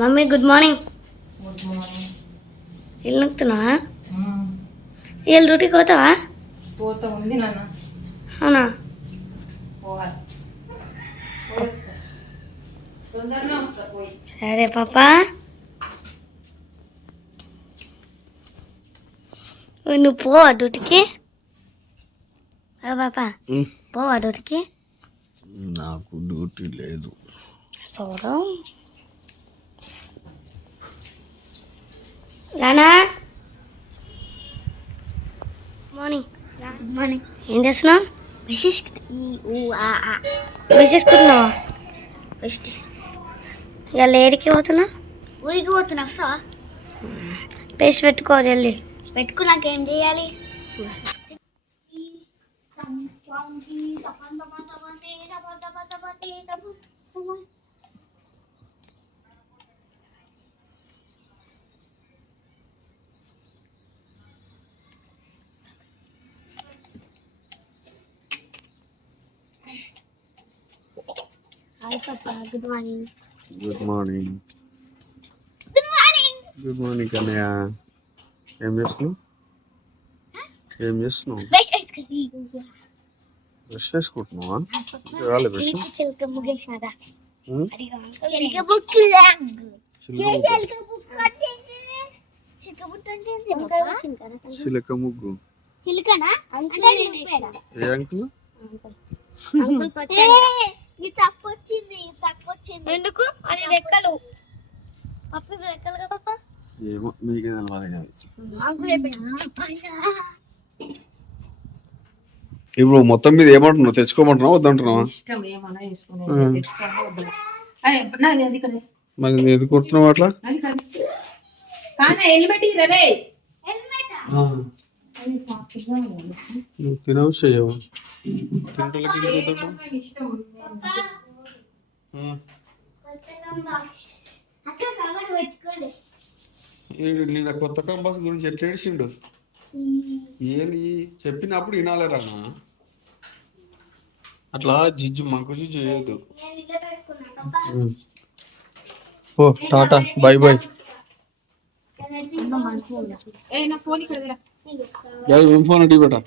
Mummy good morning good morning ఇల్లు నొక్కుతున్నావా? ఇవాళ డ్యూటీకి పోతావా? పోత ఉంది నాన్న. అవునా? సరే పాపా. నువ్వు పోవా డ్యూటీకి? ఆ పాపా. పోవా డ్యూటీకి? నాకు డ్యూటీ లేదు. సోరం. రానా మార్నింగ్ గుడ్ మార్నింగ్ ఏం చేస్తున్నావు బెస్ట్ ఇవాళ ఏడికి పోతున్నా ఊరికి పోతున్నా వస్తా పేస్ట్ పెట్టుకో జల్దీ పెట్టుకున్నాక ఏం చేయాలి good morning good morning good morning good morning Kannayya ఏం చేస్తున్నావు? ఏం చేస్తున్నావు? బ్రష్ చేసుకుంటున్నావా రాలే బ్రష్ చిలక ముగేసినదా ఉం? చిలక బుక్ చిలక ముగ్గు. చిలక ముగ్గు చిలకనా? ఏ అంకుల్ తప్పు వచ్చింది తప్పు వచ్చింది. ఎందుకు? అది రెక్కలు. పప్పు రెక్కలు కదా పాప? ఏమో మీకే ఇప్పుడు మొత్తం మీద ఏమంటున్నావు? తెచ్చుకోమంటున్నావు? వద్దంటున్నావా? మరి నేను ఎందుకు కొడుతున్నావు అట్లా? తినవు చేయవు పెట్టుకోండి. ఈడు నిన్న కొత్త కంపాస్ గురించి ఎట్లా ఏడిచిండు ఏంది? చెప్పినప్పుడు వినాలేరా? అట్లా జిజ్జు మాకు జిజ్జు పెట్టుకున్నా. ఓ టాటా బై బై ఏ నా ఫోన్ ఇక్కడ దిరా. ఏం ఫోన్ అడిగి బేటా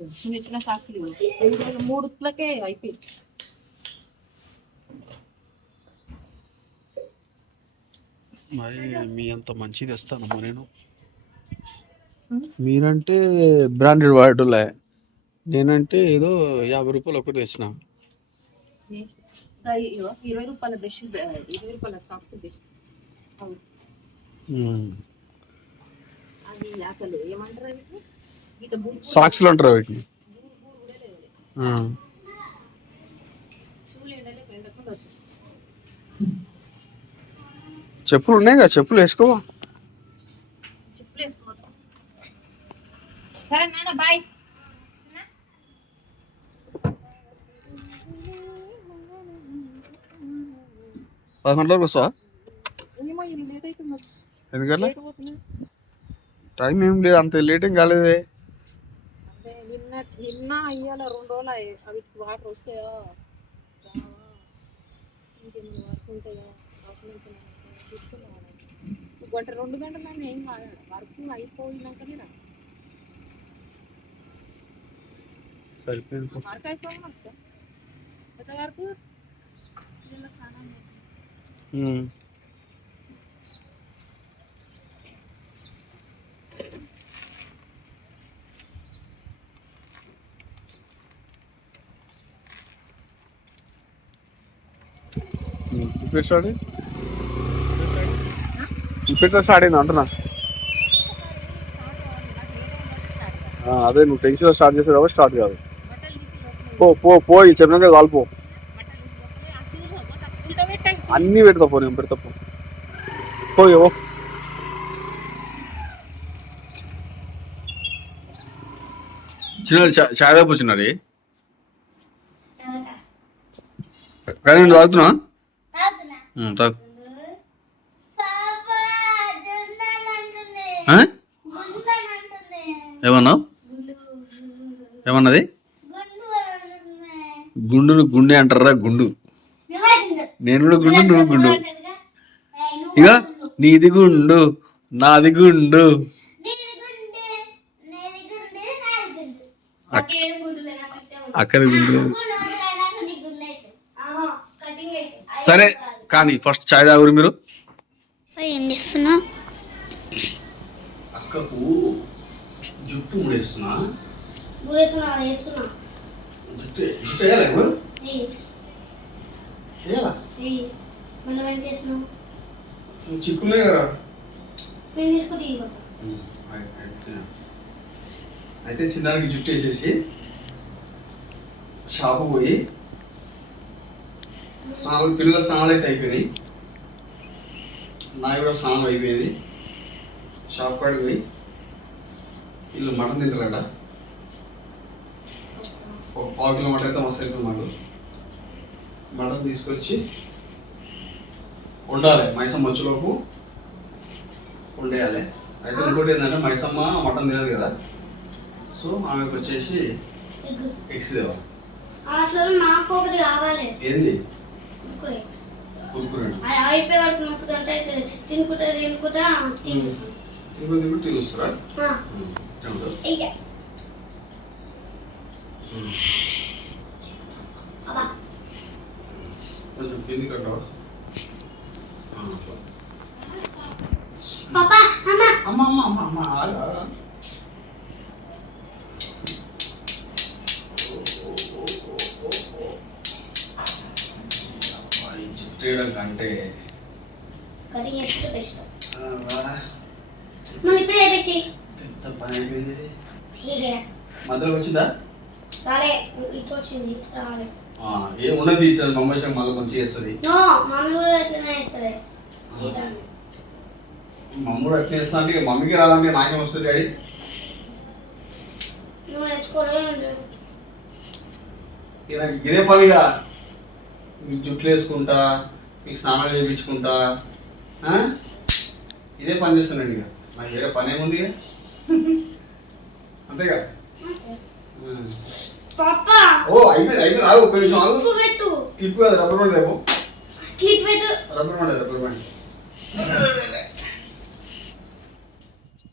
నువ్వు ఇచ్చిన ఇవ్వు. రెండు మూడు ఉత్తులకే అయిపోయింది. మరి మీ అంత మంచిది ఇస్తానమ్మా నేను? మీరంటే బ్రాండెడ్ వాడటంలే నేనంటే ఏదో యాభై రూపాయలు ఒకటి తెచ్చిన. ఇరవై రూపాయల బ్రష్ ఇరవై రూపాయల సాక్స్ బ్రష్. అది అసలు ఏమంటారు సాక్స్లు అంటారు వీటిని చెప్పులు ఉన్నాయి కదా చెప్పులు వేసుకోవా పదకొండులోకి వస్తావా? పోతుంది టైం ఏం లేదు అంత లేట్ ఏం కాలేదే. నిన్న నిన్న అయ్యాల రెండు రోజులు అయ్యాయి అవి వాటర్ వస్తాయా? ఇంకేమైనా వర్క్ ఉంటాయా? ఒక గంట రెండు గంటలన్నా ఏం కాదు. వర్క్ అయిపోయినాకనే రా. వర్క్ అయిపోయినా వస్తా. ఎంత వరకు? స్నానం చేస్తాం. ఇప్పుడు స్టార్ట్ ఇప్పుడు స్టార్ట్ అయింది అంటున్నా అదే నువ్వు టెన్షన్లో స్టార్ట్ చేసావు కాబట్టి స్టార్ట్ కాదు. పో పో పో ఈ చెప్పిన కదా కాలిపో అన్నీ పెడతా పో నేను పెడతా పో. పోయో చిన్నది చాయ్ దాపు చిన్నది కానీ నేను తాగుతున్నా? తాగు? ఏమన్నావు ఏమన్నది? గుండును గుండె అంటారా గుండు? నేను కూడా గుండు నువ్వు గుండు. ఇక నీది గుండు నాది గుండు. అక్కడి గుండు. సరే కానీ ఫస్ట్ చాయ్ తాగురు మీరు? ఏం చేస్తున్నా? అక్కకు జుట్టు ముడేస్తున్నా. గురేస్తున్నా వేస్తున్నా. జుట్టు జుట్టు వేయాలా ఇప్పుడు? వేయాలా? మళ్ళీ వెనకేస్తున్నావు చిక్కులే కదా. నేను తీసుకుంటే అయితే అయితే చిన్నానికి జుట్టు వేసేసి షాపు పోయి స్నానాలు పిల్లల స్నానాలు అయితే అయిపోయినాయి. నాయి కూడా స్నానం అయిపోయింది. షాప్ కాడికి పోయి వీళ్ళు మటన్ తింటారట. ఒక పావు కిలో మటన్ అయితే మస్తు అవుతుంది మాకు. మటన్ తీసుకొచ్చి వండాలి. మైసమ్మ వచ్చేలోపు వండేయాలి. అయితే ఇంకోటి ఏంటంటే మైసమ్మ మటన్ తినదు కదా. సో ఆమెకు వచ్చేసి ఎగ్స్ ఒకటి కావాలి. ఏంది? కురుకురే. అయిపోయే వరకు మస్తు గంట అయితే తినుకుంటా తినుకుంటా తిరుపతి తింటే. తినొస్తారా కొంచెం కింది కట్టవా? పాపా అమ్మ. అమ్మ అమ్మ అమ్మ వేయడం కంటే కటింగ్ చేసుకుంటే బెస్ట్ ఆ, రా. మనం ఇప్పుడే చెప్పేసి పెద్ద పని అయిపోయింది ఇది. తీరే మధ్యలో వచ్చిందా? రాలే ఇటు వచ్చింది రాలే. ఆ, ఏం ఉన్నది ఇచ్చారు మా అమ్మాయి మళ్ళీ మంచిగా చేస్తుంది. నో మమ్మీ కూడా ఎట్లనే వేస్తుంది ఇదాన్ని మమ్మూడు అట్లా చేస్తా అంటే ఇక మమ్మీకి రాదంటే నాకేం వస్తుంది డాడీ? నువ్వు ఇదే పనిగా. జుట్లు వేసుకుంటా మీకు స్నానాలు చేయించుకుంటా ఆ? ఇదే పని చేస్తున్నాడు ఇక. నాకు వేరే పని ఏముంది అంతేగా. పాప! ఓ అయిపోయింది అయిపోయింది. ఆగు ఒక్క నిమిషం ఆగు. క్లిప్ పెట్టు. క్లిప్ కాదు రబ్బర్ బండి రేపు రబ్బర్ బండి రబ్బర్ బండి.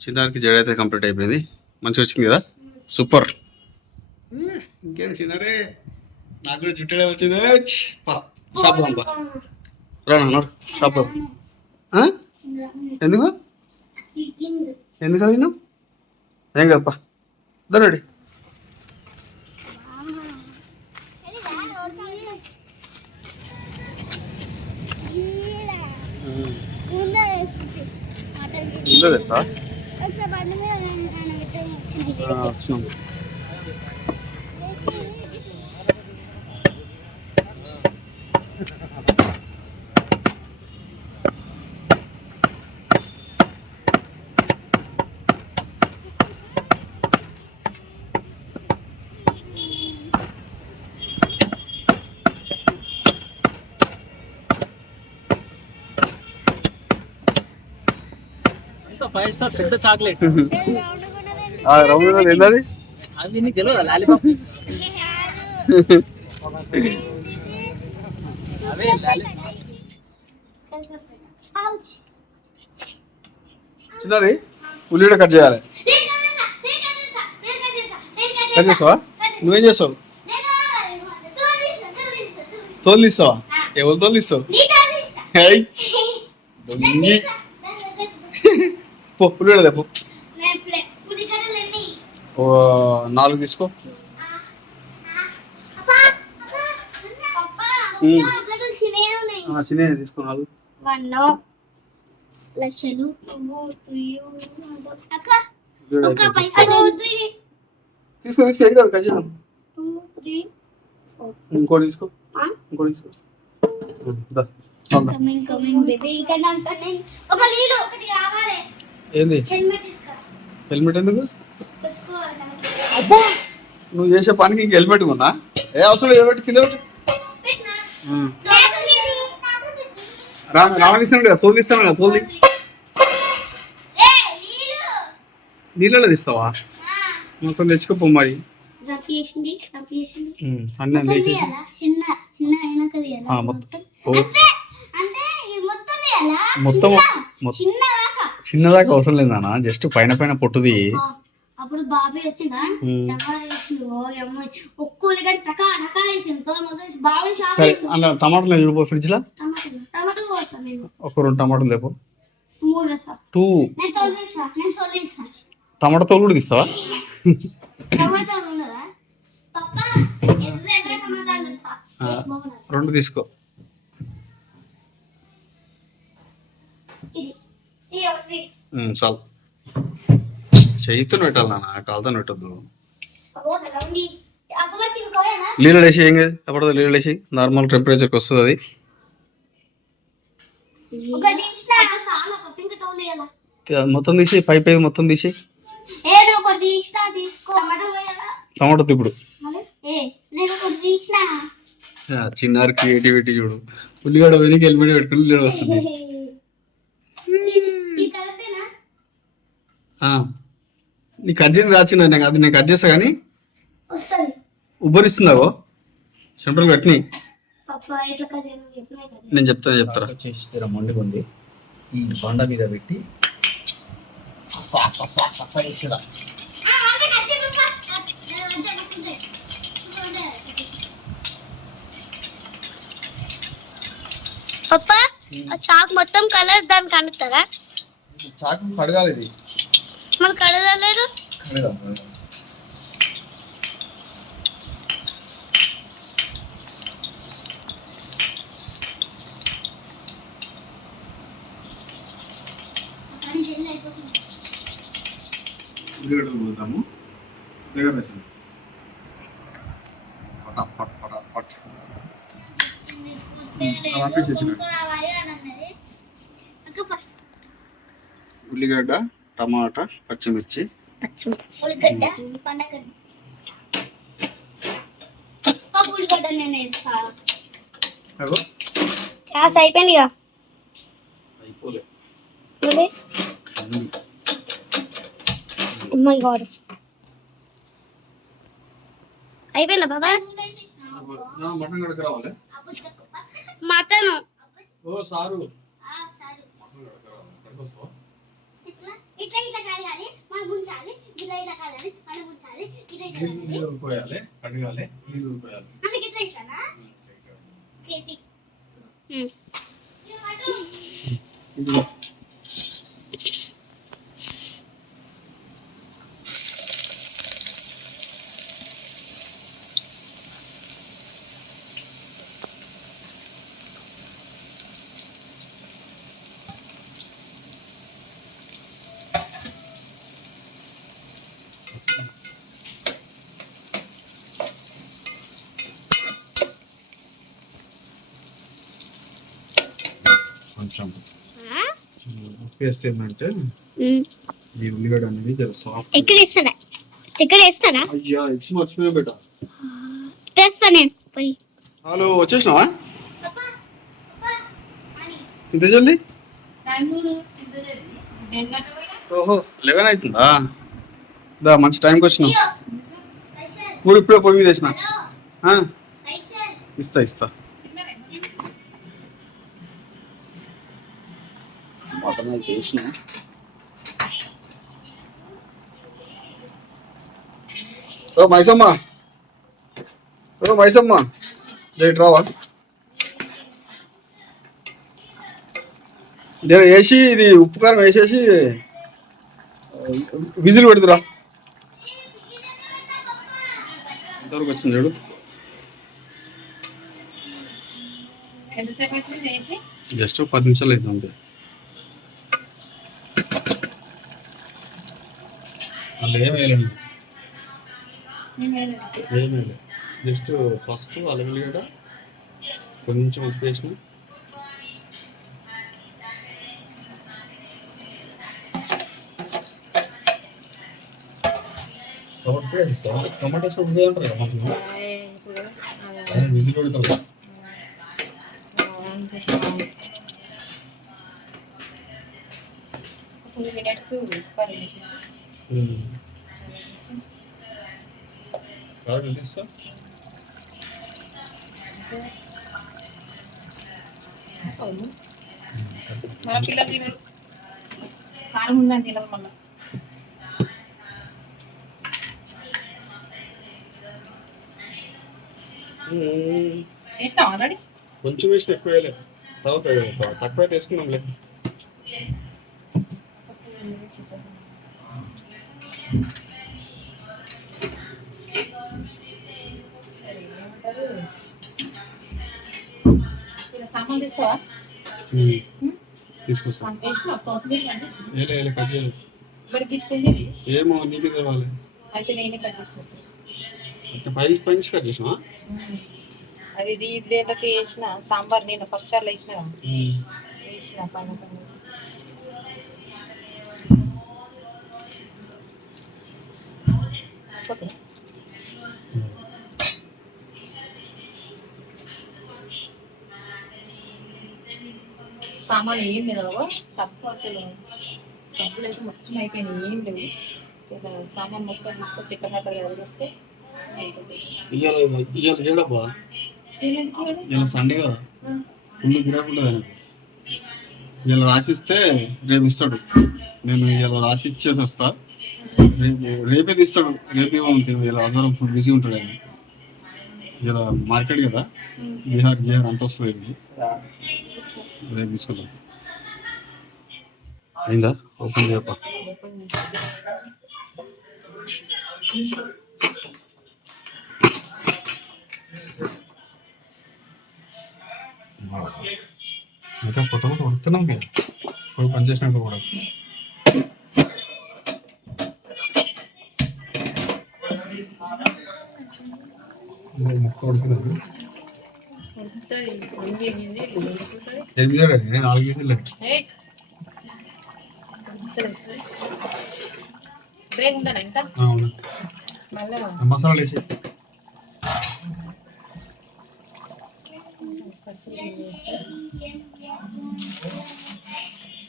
చిన్నారికి జడ అయితే కంప్లీట్ అయిపోయింది. మంచిగా వచ్చింది కదా? సూపర్. ఇంకేం చిన్నారే? నాకు కూడా జుట్టడే వచ్చింది? షాప్ పోదాం పా. రా నాన్న, షాప్? ఎందుకు? ఎందుకు అడిగినావు? ఏం కదప్పా దండి ఉందా తెలుసా వచ్చినాం. ఫైవ్ స్టార్ పెద్ద చాక్లెట్. రౌండ్ ఏంటది అవి నీకు తెలియదా లాలీపాప్. అవే లాలీపాప్ చిన్నారి ఉల్లిగడ్డ కట్ చేయాలి. కట్ చేస్తావా? నువ్వేం చేస్తావు? తోలు తీస్తావా? ఎవరు తోలు తీస్తావు? ఏయ్, దొంగి. పో ఉల్లిగడ్డ తెప్పు. ఓ నాలుగు తీసుకో. చిన్న తీసుకో నాలుగు. లక్షలు. తీసుకో తీసుకో ఏం కాదు తీసుకో. ఆ? ఇంకోటి తీసుకో. కమింగ్ కమింగ్ బేబీ ఇక్కడ ఒక నీళ్ళు ఒకటి కావాలి. ఏంది? హెల్మెట్ ఎందుకు? అబ్బా! నువ్వు చేసే పనికి ఇంక హెల్మెట్ ఉన్నా ఏ అవసరం లేదు హెల్మెట్ కింద పెట్టు. పెట్టినా? ఉం. రా రావనిస్తాను కదా తోలు తీస్తాను కదా తోలు నీళ్ళలో తీస్తావా? కొంచెం తెచ్చుకోపో మరి. మొత్తం మొత్తం. చిన్నదాకా అవసరం లేదు నాన్న జస్ట్ పైన పైన పొట్టుది. అప్పుడు బాబాయ్ సరే అలా టమాటాలు చూడిపో కొడతాను నేను. ఒక రెండు టమాటాలు లేపు టూ. టమాటా తోలు కూడా తీస్తావా. రెండు తీసుకో. చాలు. చేయితో పెట్టాలి నాన్న కాలుతో పెట్టద్దు నీళ్ళు వేసి ఏం కాదు అప్పుడు నీళ్ళు వేసి నార్మల్ టెంపరేచర్కి వస్తుంది అది. మొత్తం తీసి పైప్ ఏది మొత్తం తీసి? టమాటో ఇప్పుడు చిన్నారు క్రియేటివిటీ చూడు. ఉల్లిగడ్డ పోయి హెల్మెట్ పెట్టుకుని వస్తుంది ఇది కరెక్టేనా ఆ. నీ కట్ చేయని రాచిన నాకు అది నేను కట్ చేస్తా కానీ. వస్తుంది ఉబ్బరిస్తుందావో సెంట్రల్ కట్ని నేను చెప్తాను చెప్తారా వచ్చేసి మండుగా ఉంది. ఈ బండ మీద పెట్టి. చాక్ మొత్తం కలర్ దానికి అనుతారా చాకు కడగాలి ఇది. మనకు కడగలేరు ఉల్లిగడ్డలు పోతాము దగ్గర వేసాము ఫటాఫట్ ఫటాఫట్ ఉల్లిగడ్డ టమాటా పచ్చిమిర్చి. గ్యాస్ అయిపోయింది మై గాడ్ బాబా మటన్. ఓ సారు. ఇట్లా ఇట్లా ఇట్లా కడగాలి మనం ఉంచాలి ఇట్లా ఇట్లా కడగాలి మనం ఉంచాలి ఇట్లా ఇట్లా కడగాలి. నీళ్ళు ఉడిపోయాలి కడగాలి నీళ్ళు ఉడిపోయాలి మనకి ఇట్లా ఇట్లానా కేతి వేస్తే ఏంటంటే ఈ ఉల్లిగడ్డ అనేది జర సాఫ్ట్ ఎక్కడ వేస్తానా చక్కెర వేస్తానా అయ్యా ఎగ్స్ మర్చిపోయా బేట. తెస్తా నేను. పోయి. హలో వచ్చేసినావా? ఇంత జల్దీ? ఓహో లెవెన్ అవుతుందా? దా మంచి టైంకి వచ్చినావు ఇప్పుడు ఇప్పుడే పొయ్యి మీద వేసిన. ఆ, ఇస్తా ఇస్తా. మటన్ అయితే వేసిన ఓ మైసమ్మ. ఓ మైసమ్మ. దేట్ రావా? దేని వేసి ఇది ఉప్పు కారం వేసేసి విజిల్ పెడుతురా. ఎంతవరకు వచ్చింది చూడు. జస్ట్ పది నిమిషాలు అవుతుంది అంతే. అందులో ఏం వేయలేదు జస్ట్ పసుపు అల్లం వెల్లిగడ్డ కొంచెం ఉప్పు వేసిన. టమాటో వేస్తావా టమాటో వేస్తే ఉడికే అంటారు కదా మాకు. విజిల్ పెడతారు. టూ మినిట్స్ పని ఇస్తా అవును. మన పిల్లలు తినరు కారం ఉందని తినరు మళ్ళీ వేసినావా ఆల్రెడీ కొంచెం వేసిన ఎక్కువ వేయలేదు తర్వాత తక్కువ తీసుకున్నాంలే సామాన్ తీసావా కట్. ఏమో నీకే తెలవాలి. అయితే నేనే కట్ చేసుకుంటాను పై పై నుంచి కట్ చేసినా అది ఇది దేంట్లోకి వేసిన? సాంబార్ నేను పప్పుచారులో వేసిన. వేసిన పైన పైన. ఓకే. సామాన్ ఏం లేదు తక్కువ అసలు డబ్బులు అయితే మొత్తం అయిపోయినాయి. ఏం లేవు. సామాన్ మొత్తం తీసుకొచ్చి ఎక్కడ అక్కడ. ఇవాళ ఏడబ్బా? ఇవాళ సండే కదా. ఫుల్ గిరాకు ఇవాళ రాసిస్తే రేపు ఇస్తాడు. నేను ఇవాళ రాసి ఇచ్చేసి వస్తా. రేపు రేపే తీస్తాడు. రేపు ఏమవుతుంది ఇలా అందరం ఫుల్ బిజీ ఉంటాడు ఆయన. ఇలా మార్కెట్ కదా. బీహార్ బీహార్ అంత వస్తుంది అయిందా. ఓపెన్ చేయప్ప ఇంకా కొత్త కొత్త ఉడుకుతున్నాం కదా. పోయి పని చేసినాక కూడా. ముక్క ఉడుకుతుంది. ఉంది, ఉంది, నేను నాలుగు విజిల్ బ్రేక్ ఉందా ఇంకా అవును. వేసి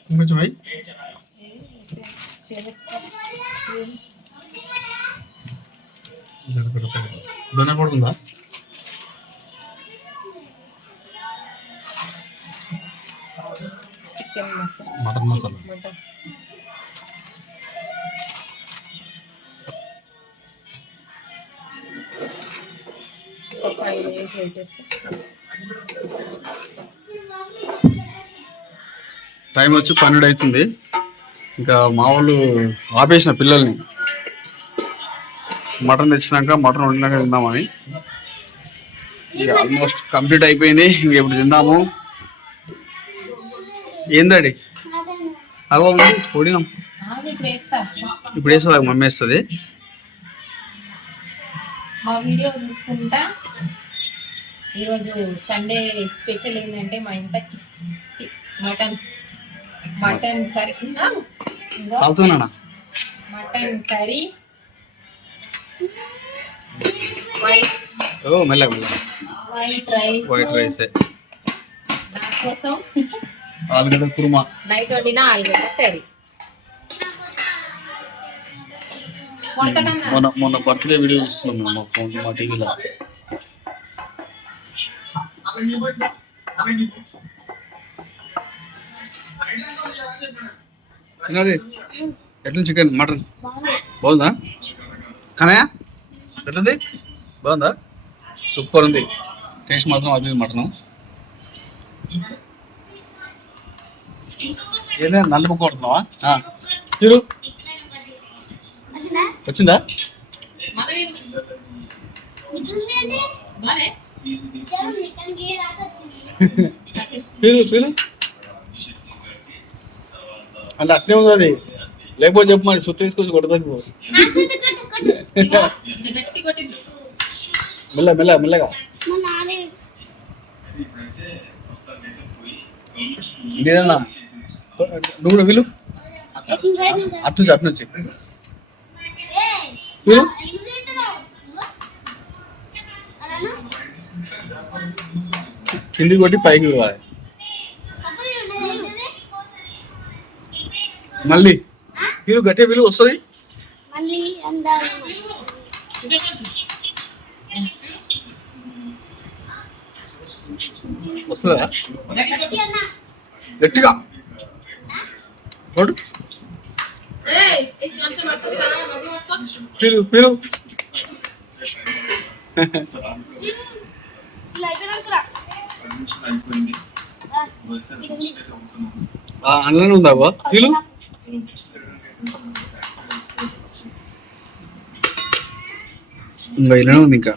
ఇంకొంచెం అయ్యి ధనియా పడుతుందా మటన్ మసాలా టైం వచ్చి పన్నెండు అవుతుంది. ఇంకా మా వాళ్ళు ఆపేసిన పిల్లల్ని. మటన్ తెచ్చినాక మటన్ వండినాక తిందామని. ఇక ఆల్మోస్ట్ కంప్లీట్ అయిపోయింది. ఇంక ఇప్పుడు తిందాము. ఏందడి? అగో పొడినాం. ఇప్పుడు వేస్తా. ఇప్పుడు వేస్తుంది మమ్మీ వేస్తుంది మా వీడియో చూసుకుంటా. ఈరోజు సండే స్పెషల్ ఏంటంటే మా ఇంత mutton. Mutton curry. Mutton curry. White rice white rice నా కోసం ఆలుగడ్డ కుర్మా. నైట్ వండిన ఆలుగడ్డ కర్రీ. మొన్న మొన్న బర్త్డే వీడియో చూస్తున్నాం మా ఫోన్ మా టీవీలో. ఎట్లా చికెన్ మటన్? బాగుందా? కనయా ఎట్లుంది? బాగుందా? సూపర్ ఉంది. టేస్ట్ మాత్రం అది మటన్. నల్ల ముక్క కొడుతున్నావా. చూడు వచ్చిందా? పీలు పీలు అంటే అట్నే ఉంది అది లేకపోతే చెప్పు మరి సుత్తి తీసుకొచ్చి కొడతాను పో. మెల్ల మెల్ల మెల్లగా. లేదన్నా నువ్వు కూడా వీలు అట్నుంచి అట్నుంచి కింది కొట్టి పైకి పోవాలి మళ్ళీ. వీలు గట్టే వీలు వస్తుంది. వస్తుందా? గట్టిగా. కొడు పిలు ఉందా బా పిలు. ఇంకా ఇంకా.